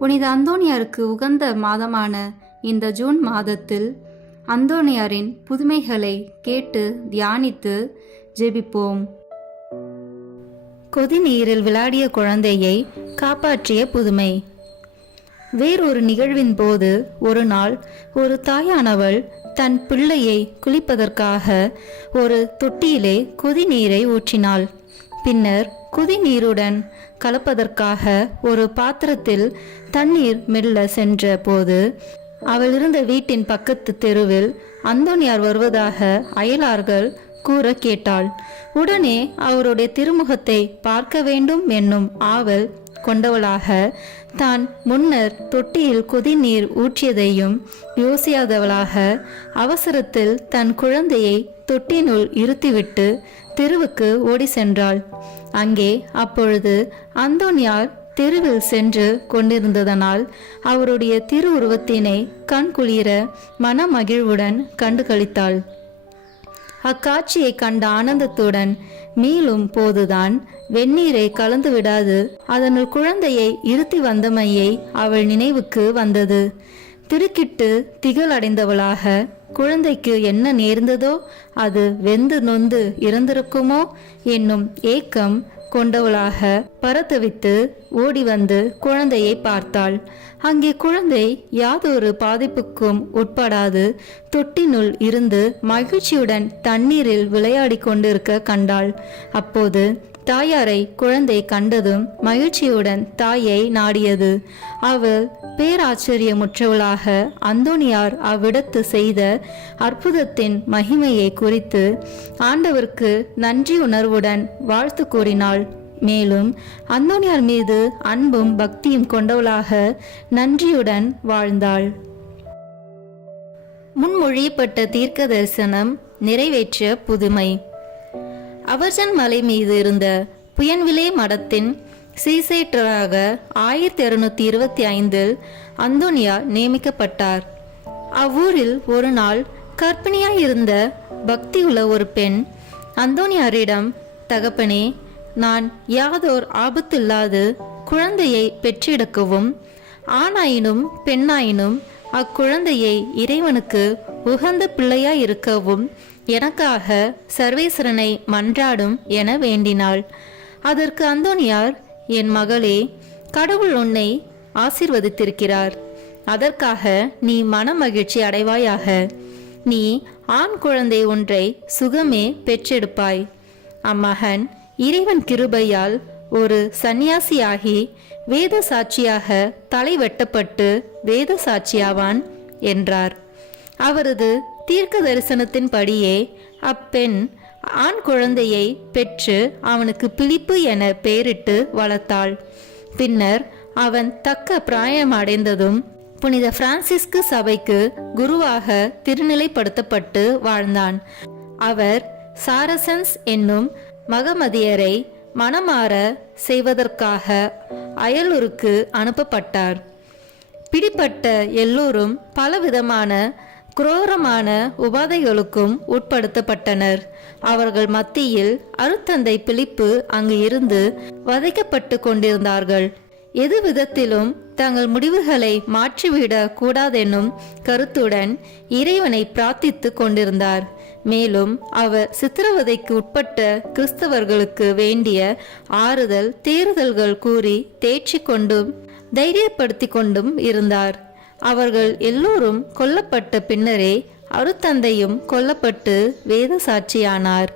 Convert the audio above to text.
புனித அந்தோனியாருக்கு உகந்த மாதமான இந்த ஜூன் மாதத்தில் அந்தோனியாரின் புதுமைகளை கேட்டு தியானித்து ஜெபிப்போம். கொதிநீரில் விளையாடிய குழந்தையை காப்பாற்றிய புதுமை. வேறொரு நிகழ்வின் போது ஒரு நாள் ஒரு தாயானவள் தன் பிள்ளையை குளிப்பதற்காக ஒரு தொட்டியிலே கொதிநீரை ஊற்றினாள். பின்னர் குதிநீருடன் கலப்பதற்காக ஒரு பாத்திரத்தில் தண்ணீர் மெல்ல சென்ற போது அவள் இருந்த வீட்டின் பக்கத்து தெருவில் அந்தோனியார் வருவதாக அயலார்கள் கூற கேட்டாள். உடனே அவருடைய திருமுகத்தை பார்க்க வேண்டும் என்னும் ஆவல் கொண்டவளாக தான் முன்னர் தொட்டியில் கொதிநீர் ஊற்றியதையும் யோசியாதவளாக அவசரத்தில் தன் குழந்தையை தொட்டினுள் இருத்திவிட்டு தெருவுக்கு ஓடி சென்றாள். அங்கே அப்பொழுது அந்தோனியார் தெருவில் சென்று கொண்டிருந்ததனால் அவருடைய திருவுருவத்தினை கண்குளிர மனமகிழ்வுடன் கண்டு களித்தாள். அக்காட்சியை கண்ட ஆனந்தத்துடன் மீளும் போதுதான் வெந்நீரை கலந்து விடாது அதனுள் குழந்தையை இருத்தி வந்தமையை அவள் நினைவுக்கு வந்தது. திடுக்கிட்டு திகழடைந்தவளாக குழந்தைக்கு என்ன நேர்ந்ததோ அது வெந்து நொந்து இறந்திருக்குமோ என்னும் ஏக்கம் கொண்டவளாக பரத்தவித்து ஓடி வந்து குழந்தையை பார்த்தாள். அங்கே குழந்தை யாதொரு பாதிப்புக்கும் உட்படாது தொட்டினுள் இருந்து மகிழ்ச்சியுடன் தண்ணீரில் விளையாடி கொண்டிருக்க கண்டாள். அப்போது தாயாரை குழந்தை கண்டதும் மகிழ்ச்சியுடன் தாயை நாடியது. அவள் பேராச்சரியமுற்றவளாக அந்தோனியார் அவ்விடத்து செய்த அற்புதத்தின் மகிமையை குறித்து ஆண்டவருக்கு நன்றி உணர்வுடன் வாழ்த்து கூறினாள். மேலும் அந்தோனியார் மீது அன்பும் பக்தியும் கொண்டவளாக நன்றியுடன் வாழ்ந்தாள். முன்மொழியப்பட்ட தீர்க்க தரிசனம் நிறைவேற்றிய புதுமை. அவர்ஜன் மலை மீது இருந்த புயன்விலே மடத்தின் சீசேட்டராக 1625 அந்தோனியார் நியமிக்கப்பட்டார். அவ்வூரில் ஒரு நாள் கர்ப்பிணியாயிருந்த பக்தியுள்ள ஒரு பெண் அந்தோனியாரிடம், தகப்பனே, நான் யாதோர் ஆபத்தில்லாது குழந்தையை பெற்றெடுக்கவும் ஆணாயினும் பெண்ணாயினும் அக்குழந்தையை இறைவனுக்கு உகந்த பிள்ளையாயிருக்கவும் எனக்காக சர்வேஸ்வரனை மன்றாடும் என வேண்டினாள். அதற்கு அந்தோனியார், என் மகளே, கடவுள் உன்னை ஆசீர்வதித்திருக்கிறார். அதற்காக நீ மனமகிழ்ச்சி அடைவாயாக. நீ ஆண் குழந்தை ஒன்றை சுகமே பெற்றெடுப்பாய். அம்மகன் இறைவன் கிருபையால் ஒரு சந்நியாசியாகி வேத சாட்சியாக தலை வெட்டப்பட்டு வேத சாட்சியாவான் என்றார். அவரது தீர்க்க தரிசனத்தின்படியே அப்பெண் ஆண் குழந்தையை பெற்று அவனுக்கு பிலிப்பு என பெயரிட்டு வளர்த்தாள். பின்னர் அவன் தக்க பிராயம் அடைந்ததும் புனித பிரான்சிஸ்கு சபைக்கு குருவாக திருநிலைப்படுத்தப்பட்டு வாழ்ந்தான். அவர் சாரசன்ஸ் என்னும் மகமதியரை மணமாற செய்வதற்காக அயலூருக்கு அனுப்பப்பட்டார். பிடிப்பட்ட எல்லோரும் பலவிதமான குரோரமான உபாதைகளுக்கும் உட்படுத்தப்பட்டனர். அவர்கள் மத்தியில் அருத்தந்தை பிலிப்பு அங்கு இருந்து வதைக்கப்பட்டு கொண்டிருந்தார்கள். எது விதத்திலும் தங்கள் முடிவுகளை மாற்றிவிட கூடாதெனும் கருத்துடன் இறைவனை பிரார்த்தித்து கொண்டிருந்தார். மேலும் அவர் சித்திரவதைக்கு உட்பட்ட கிறிஸ்தவர்களுக்கு வேண்டிய ஆறுதல் தேறுதல்கள் கூறி தேர்ச்சி கொண்டும் தைரியப்படுத்தி கொண்டும் இருந்தார். அவர்கள் எல்லோரும் கொல்லப்பட்ட பின்னரே அருத்தந்தையும் கொல்லப்பட்டு வேத சாட்சியானார்.